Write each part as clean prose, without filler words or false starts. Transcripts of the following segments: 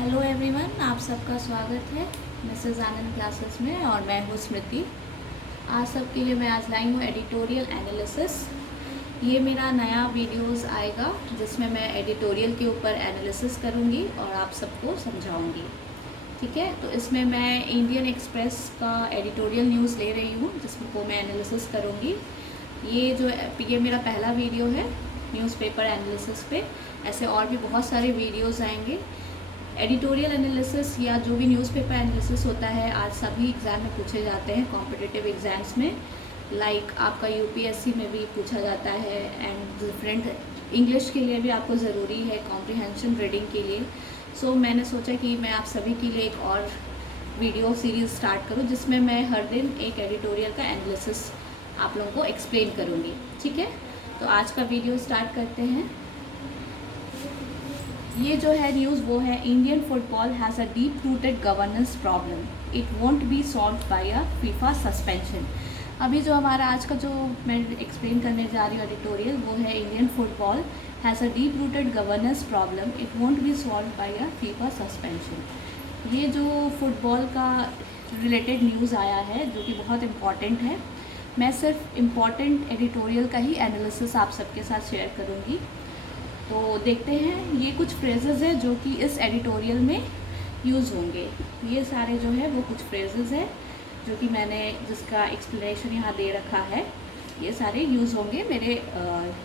Hello everyone, आप सबका स्वागत है मिसेस आनंद क्लासेस में और मैं हूँ स्मृति। आज सबके लिए मैं आज लाई हूँ एडिटोरियल एनालिसिस। ये मेरा नया वीडियोस आएगा जिसमें मैं एडिटोरियल के ऊपर एनालिसिस करूँगी और आप सबको समझाऊँगी। ठीक है, तो इसमें मैं इंडियन एक्सप्रेस का एडिटोरियल न्यूज़ ले रही हूँ जिसको मैं एनालिसिस करूँगी। ये मेरा पहला वीडियो है न्यूज़पेपर एनालिसिस पे। ऐसे और भी बहुत सारे वीडियोज़ आएंगे। एडिटोरियल एनालिसिस या जो भी न्यूज़पेपर एनालिसिस होता है आज सभी एग्ज़ाम में पूछे जाते हैं, कॉम्पिटिटिव एग्ज़ाम्स में। लाइक आपका यूपीएससी में भी पूछा जाता है एंड डिफरेंट इंग्लिश के लिए भी आपको ज़रूरी है, कॉम्प्रिहेंशन रीडिंग के लिए। सो मैंने सोचा कि मैं आप सभी के लिए एक और वीडियो सीरीज़ स्टार्ट करूं जिसमें मैं हर दिन एक एडिटोरियल का एनालिसिस आप लोगों को एक्सप्लेन करूँगी। ठीक है, तो आज का वीडियो स्टार्ट करते हैं। ये जो है न्यूज़ वो है, Indian football has a deep rooted governance problem, it won't be solve by a FIFA suspension. अभी जो हमारा आज का जो मैं एक्सप्लेन करने जा रही हूँ एडिटोरियल वो है, Indian football has a deep rooted governance problem, it won't be solve by a FIFA suspension. ये जो फुटबॉल का रिलेटेड न्यूज़ आया है जो कि बहुत इम्पॉर्टेंट है। मैं सिर्फ इम्पॉर्टेंट एडिटोरियल का ही एनालिसिस आप सबके साथ शेयर करूँगी। तो देखते हैं, ये कुछ फ्रेजेस हैं जो कि इस एडिटोरियल में यूज़ होंगे। ये सारे जो है वो कुछ फ्रेजेस हैं जो कि मैंने जिसका एक्सप्लेनेशन यहाँ दे रखा है, ये सारे यूज़ होंगे मेरे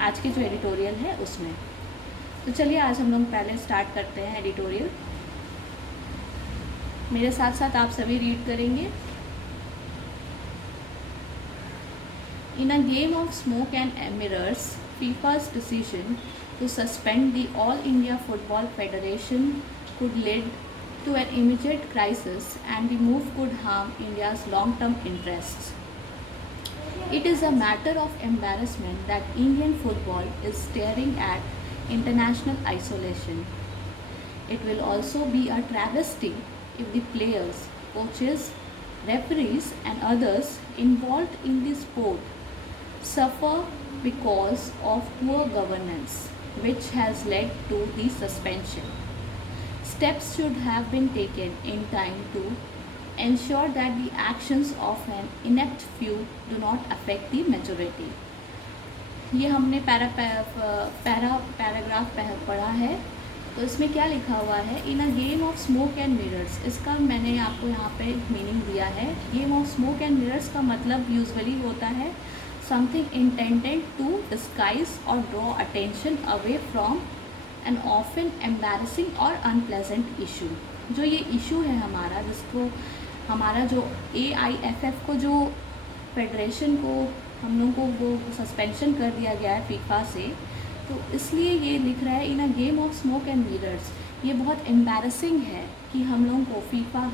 आज के जो एडिटोरियल है उसमें। तो चलिए आज हम लोग पहले स्टार्ट करते हैं एडिटोरियल। मेरे साथ साथ आप सभी रीड करेंगे। In a game of smoke and mirrors, FIFA's decision to suspend the All India Football Federation could lead to an immediate crisis, and the move could harm India's long-term interests. It is a matter of embarrassment that Indian football is staring at international isolation. It will also be a travesty if the players, coaches, referees, and others involved in the sport suffer because of poor governance, which has led to the suspension. Steps should have been taken in time to ensure that the actions of an inept few do not affect the majority. ये हमने paragraph पढ़ा है। तो इसमें क्या लिखा हुआ है, in a game of smoke and mirrors. इसका मैंने आपको यहाँ पे मीनिंग दिया है। Game of smoke and mirrors का मतलब यूजुअली होता है something intended to disguise or draw attention away from an often embarrassing or unpleasant issue। जो ये इशू है हमारा, जिसको हमारा जो AIFF को, जो फेडरेशन को हम लोगों को वो सस्पेंशन कर दिया गया है फीफा से, तो इसलिए ये लिख रहा है in a game of smoke and mirrors. ये बहुत एम्बैरसिंग है कि हम लोगों को फीफा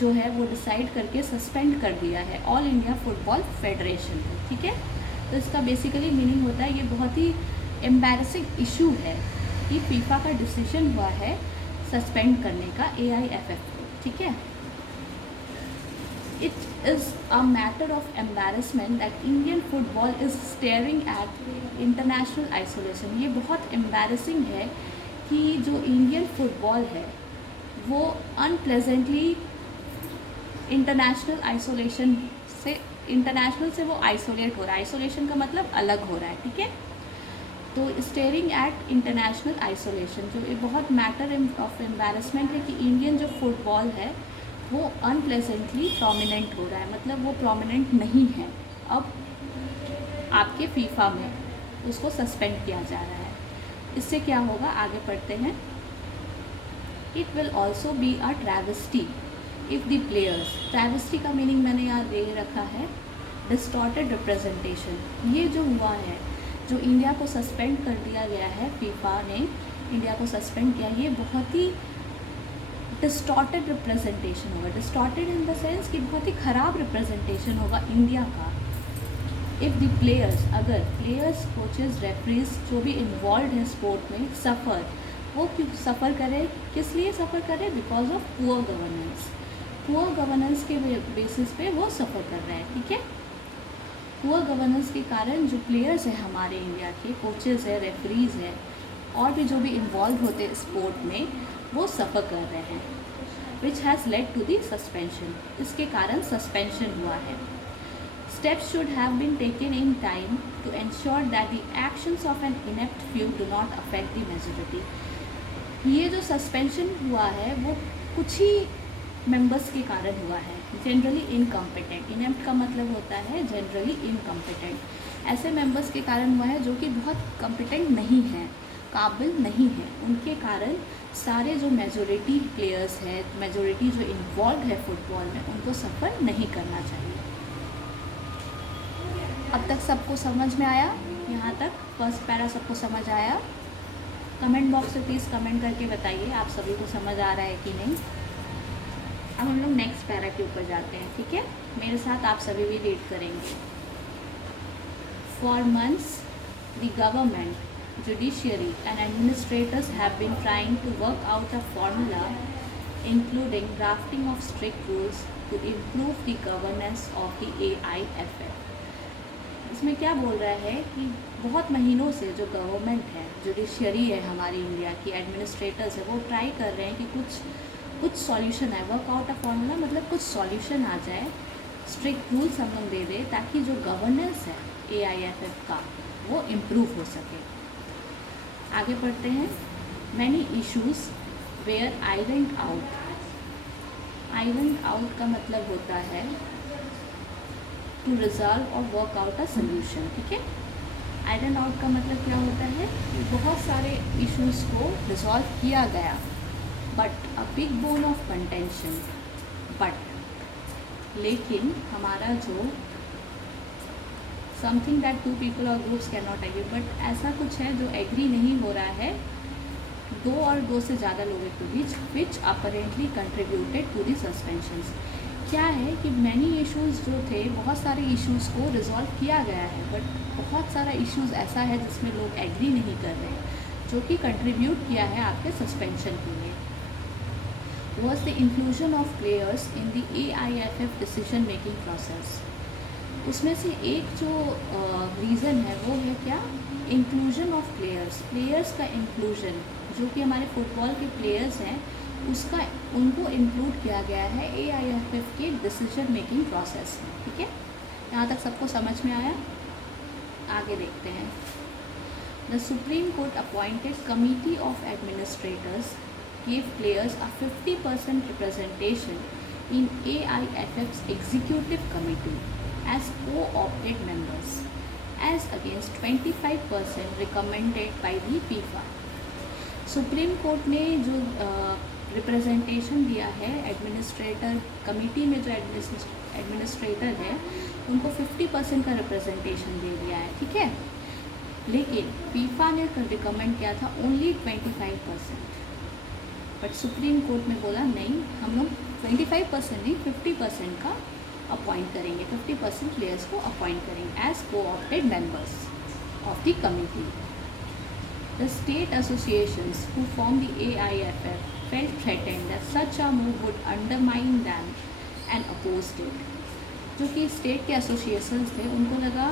जो है वो डिसाइड करके सस्पेंड कर दिया है ऑल इंडिया फुटबॉल फेडरेशन को। ठीक है, तो इसका बेसिकली मीनिंग होता है ये बहुत ही एम्बैरसिंग इशू है कि फीफा का डिसीजन हुआ है सस्पेंड करने का AIFF को। ठीक है, it is a matter of embarrassment that Indian football is staring at international isolation. ये बहुत एम्बैरसिंग है कि जो इंडियन फुटबॉल है वो अनप्लेजेंटली इंटरनेशनल आइसोलेशन से, इंटरनेशनल से वो आइसोलेट हो रहा है। आइसोलेशन का मतलब अलग हो रहा है। ठीक है, तो स्टेयरिंग एट इंटरनेशनल आइसोलेशन जो ये बहुत मैटर ऑफ एम्बैरसमेंट है कि इंडियन जो फुटबॉल है वो अनप्लेजेंटली प्रोमिनेंट हो रहा है, मतलब वो प्रोमिनेंट नहीं है अब आपके फीफा में, उसको सस्पेंड किया जा रहा है। इससे क्या होगा, आगे पढ़ते हैं। It will also be a travesty if the players, travesty का मीनिंग मैंने यहाँ दे रखा है डिस्टॉर्टेड रिप्रेजेंटेशन। ये जो हुआ है, जो इंडिया को सस्पेंड कर दिया गया है, फीफा ने इंडिया को सस्पेंड किया, ये बहुत ही डिस्टॉर्टेड रिप्रेजेंटेशन होगा। डिस्टॉर्टेड इन द सेंस कि बहुत ही ख़राब रिप्रेजेंटेशन होगा इंडिया का। इफ़ द प्लेयर्स, अगर प्लेयर्स, कोचेज़, रेफरीज जो भी इन्वॉल्व हैं स्पोर्ट में सफ़र, वो सफ़र करें, किस लिए सफ़र करें, because of poor governance. Poor governance के बेसिस पे वो सफ़र कर रहे हैं। ठीक है, पुअर गवर्नेंस के कारण जो प्लेयर्स हैं हमारे इंडिया के, कोचेज़ हैं, रेफरीज हैं, और भी जो भी इन्वॉल्व होते हैं स्पोर्ट में वो सफ़र कर रहे हैं, which has led to the suspension, इसके कारण सस्पेंशन हुआ है। Steps should have been taken in time to ensure that the actions of an inept few do not affect the majority. ये जो सस्पेंशन हुआ है वो कुछ ही मेंबर्स के कारण हुआ है, जनरली इनकम्पिटेंट। इनेप्ट का मतलब होता है जनरली इनकम्पिटेंट, ऐसे मेंबर्स के कारण हुआ है जो कि बहुत कम्पिटेंट नहीं हैं, काबिल नहीं है, उनके कारण सारे जो मेजॉरिटी प्लेयर्स हैं, मेजॉरिटी जो इन्वॉल्व है फुटबॉल में, उनको सफ़र नहीं करना चाहिए। अब तक सबको समझ में आया? यहाँ तक फर्स्ट पैरा सबको समझ आया? कमेंट बॉक्स में प्लीज़ कमेंट करके बताइए आप सभी को समझ आ रहा है कि नहीं। अब हम लोग नेक्स्ट पैरा के ऊपर जाते हैं, ठीक है? मेरे साथ आप सभी भी रीड करेंगे। For months the government, judiciary and administrators have been trying to work out a formula including drafting of strict rules to improve the governance of the AIFF. इसमें क्या बोल रहा है कि बहुत महीनों से जो गवर्नमेंट है, जुडिशरी है हमारी इंडिया की, एडमिनिस्ट्रेटर्स है, वो ट्राई कर रहे हैं कि कुछ सॉल्यूशन है, वर्क आउट अ फॉर्मूला मतलब कुछ सॉल्यूशन आ जाए, स्ट्रिक्ट रूल्स हम लोग दे दें ताकि जो गवर्नेंस है AIFF का वो इम्प्रूव हो सके। आगे पढ़ते हैं। Many issues were ironed out. Ironed out का मतलब होता है टू रिजॉल्व और वर्क आउट अ सोल्यूशन, ठीक है? आयरन आउट का मतलब क्या होता है? बहुत सारे इश्यूज़ को रिजॉल्व किया गया, but a big bone of contention, but लेकिन हमारा जो समथिंग दैट टू पीपल और groups can not agree, but ऐसा कुछ है जो एग्री नहीं हो रहा है दो और दो से ज़्यादा लोगों के बीच, which apparently contributed to the suspensions. क्या है कि मैनी इश्यूज़ जो थे, बहुत सारे इश्यूज़ को रिजॉल्व किया गया है, बट बहुत सारा इश्यूज़ ऐसा है जिसमें लोग एग्री नहीं कर रहे हैं, जो कि कंट्रीब्यूट किया है आपके सस्पेंशन के लिए। Was the inclusion of players in the AIFF decision making process. उसमें से एक जो रीज़न है वो है क्या? Inclusion of players. प्लेयर्स का इंक्लूजन, जो कि हमारे फुटबॉल के प्लेयर्स हैं, उसका उनको इंक्लूड किया गया है AIFF के डिसीजन मेकिंग प्रोसेस में, ठीक है? यहाँ तक सबको समझ में आया? आगे देखते हैं। The supreme court appointed committee of administrators gave players a 50% representation in AIFF's executive committee as co-opted members, as against 25% recommended by the FIFA. Supreme court ने जो रिप्रेजेंटेशन दिया है एडमिनिस्ट्रेटर कमिटी में, जो एडमिनिस्ट्रेटर है उनको 50% का रिप्रेजेंटेशन दे दिया है, ठीक है? लेकिन फीफा ने रिकमेंड किया था ओनली 25%, बट सुप्रीम कोर्ट ने बोला नहीं, हम लोग 25% नहीं 50% का अपॉइंट करेंगे, 50% प्लेयर्स को अपॉइंट करेंगे as co-opted members of the committee. The state associations who form the AIFF felt threatened that such a move would undermine them and opposed it. जो कि स्टेट के एसोसिएशंस थे, उनको लगा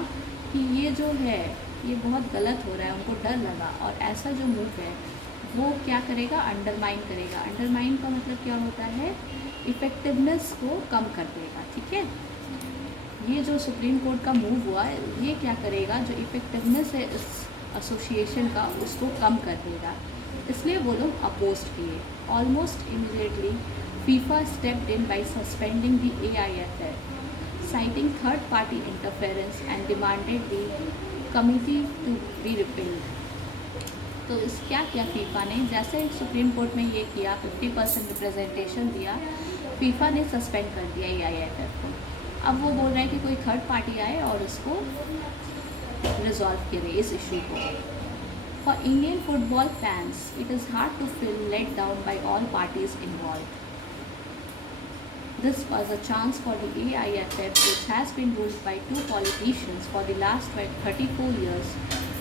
कि ये जो है ये बहुत गलत हो रहा है, उनको डर लगा, और ऐसा जो मूव है वो क्या करेगा? अंडरमाइन करेगा। अंडरमाइन का मतलब क्या होता है? इफ़ेक्टिवनेस को कम कर देगा, ठीक है? ये जो सुप्रीम कोर्ट का मूव हुआ है ये क्या करेगा? जो इफ़ेक्टिवनेस है इस एसोसिएशन का उसको कम कर देगा, इसलिए वो लोग अपोज किए। Almost immediately FIFA stepped in by suspending the AIFF, citing third party interference and demanded the committee to be repealed. तो इस क्या किया फीफा ने? जैसे सुप्रीम कोर्ट में ये किया, 50% रिप्रेजेंटेशन दिया, फीफा ने सस्पेंड कर दिया AIFF को। अब वो बोल रहे हैं कि कोई थर्ड पार्टी आए और उसको रिजॉल्व करे इस इशू को। For Indian football fans it is hard to feel let down by all parties involve. This was a chance for the AIFF, which has been ruled by two politicians for the last 34 years,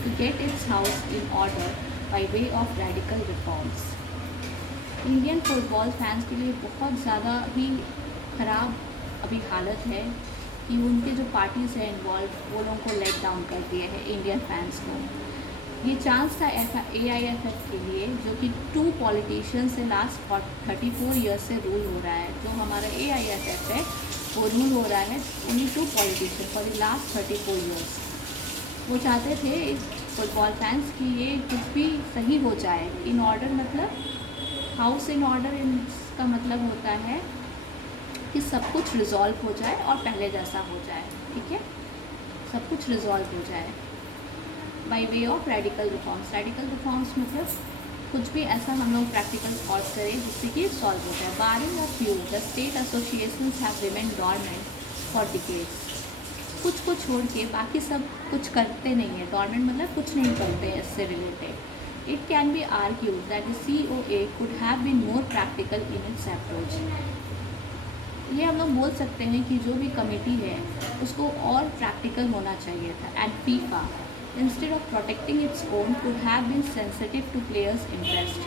to get its house in order by way of radical reforms. Indian football fans के लिए बहुत ज़्यादा ही ख़राब अभी हालत है कि उनके जो पार्टीज़ हैं इन्वॉल्व, वो लोगों को लेट डाउन कर दिए हैं इंडियन फैंस को। ये चांस था AIFF के लिए, जो कि 2 पॉलिटिशियन से लास्ट 34 ईयर्स से रूल हो रहा है। जो हमारा AIFF है वो रूल हो रहा है only 2 politician for the last 34 years. वो चाहते थे फुटबॉल फैंस कि ये कुछ भी सही हो जाए, इन ऑर्डर, मतलब हाउस इन ऑर्डर, इसका मतलब होता है कि सब कुछ रिजॉल्व हो जाए और पहले जैसा हो जाए, ठीक है, सब कुछ रिजॉल्व हो जाए by way of radical reforms. Radical reforms मतलब कुछ भी ऐसा हम लोग प्रैक्टिकल कॉज करें जिससे कि सॉल्व हो जाए। Barring a few the state associations have remain dormant for decades. कुछ को छोड़ के बाकी सब कुछ करते नहीं है। डॉर्मेंट मतलब कुछ नहीं करते हैं इससे related. It can be argued that the COA could have been more practical in its approach. ये हम लोग बोल सकते हैं कि जो भी कमेटी है उसको और प्रैक्टिकल होना चाहिए था। And FIFA instead of protecting its own could have been sensitive to players interest.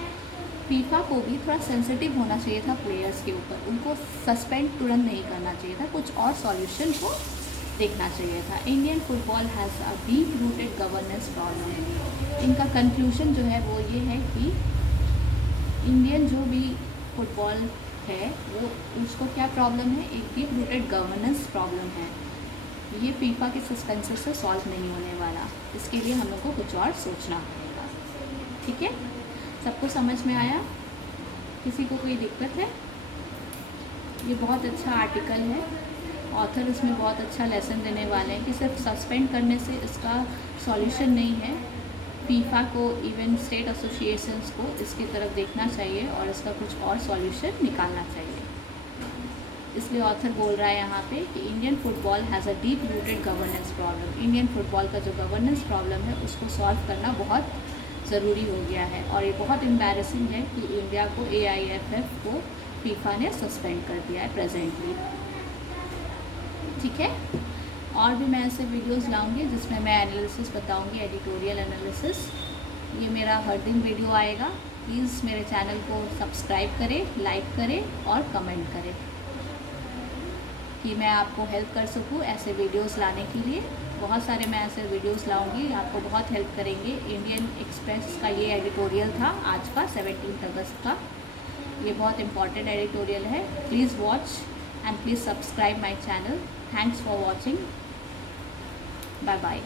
FIFA को भी थोड़ा सेंसिटिव होना चाहिए था प्लेयर्स के ऊपर, उनको सस्पेंड तुरंत नहीं करना चाहिए था, कुछ और सॉल्यूशन को देखना चाहिए था। Indian football has a deep rooted governance problem. इनका कंक्लूजन जो है वो ये है कि इंडियन जो भी फुटबॉल है वो उसको क्या प्रॉब्लम है, एक डीप रूटेड गवर्नेंस प्रॉब्लम है। ये फीफा के सस्पेंसर से सॉल्व नहीं होने वाला, इसके लिए हम लोग को कुछ और सोचना पड़ेगा, ठीक है। सबको समझ में आया? किसी को कोई दिक्कत है? ये बहुत अच्छा आर्टिकल है, ऑथर इसमें बहुत अच्छा लेसन देने वाले हैं कि सिर्फ सस्पेंड करने से इसका सॉल्यूशन नहीं है। फीफा को, इवन स्टेट एसोसिएशंस को इसकी तरफ देखना चाहिए और इसका कुछ और सॉल्यूशन निकालना चाहिए। इसलिए ऑथर बोल रहा है यहाँ पे कि Indian football has a deep rooted governance problem. Indian football का जो गवर्नेंस प्रॉब्लम है उसको सॉल्व करना बहुत ज़रूरी हो गया है। और ये बहुत एम्बैरेसिंग है कि इंडिया को, AIFF को फीफा ने सस्पेंड कर दिया है प्रेजेंटली, ठीक है। और भी मैं ऐसे वीडियोस लाऊंगी जिसमें मैं एनालिसिस बताऊंगी, एडिटोरियल एनालिसिस। ये मेरा हर दिन वीडियो आएगा। प्लीज़ मेरे चैनल को सब्सक्राइब करें, लाइक करें और कमेंट करें कि मैं आपको हेल्प कर सकूं ऐसे वीडियोस लाने के लिए। बहुत सारे मैं ऐसे वीडियोस लाऊंगी, आपको बहुत हेल्प करेंगे। इंडियन एक्सप्रेस का ये एडिटोरियल था आज का 17 अगस्त का। ये बहुत इंपॉर्टेंट एडिटोरियल है। Please watch and please subscribe my channel. Thanks for watching. Bye bye.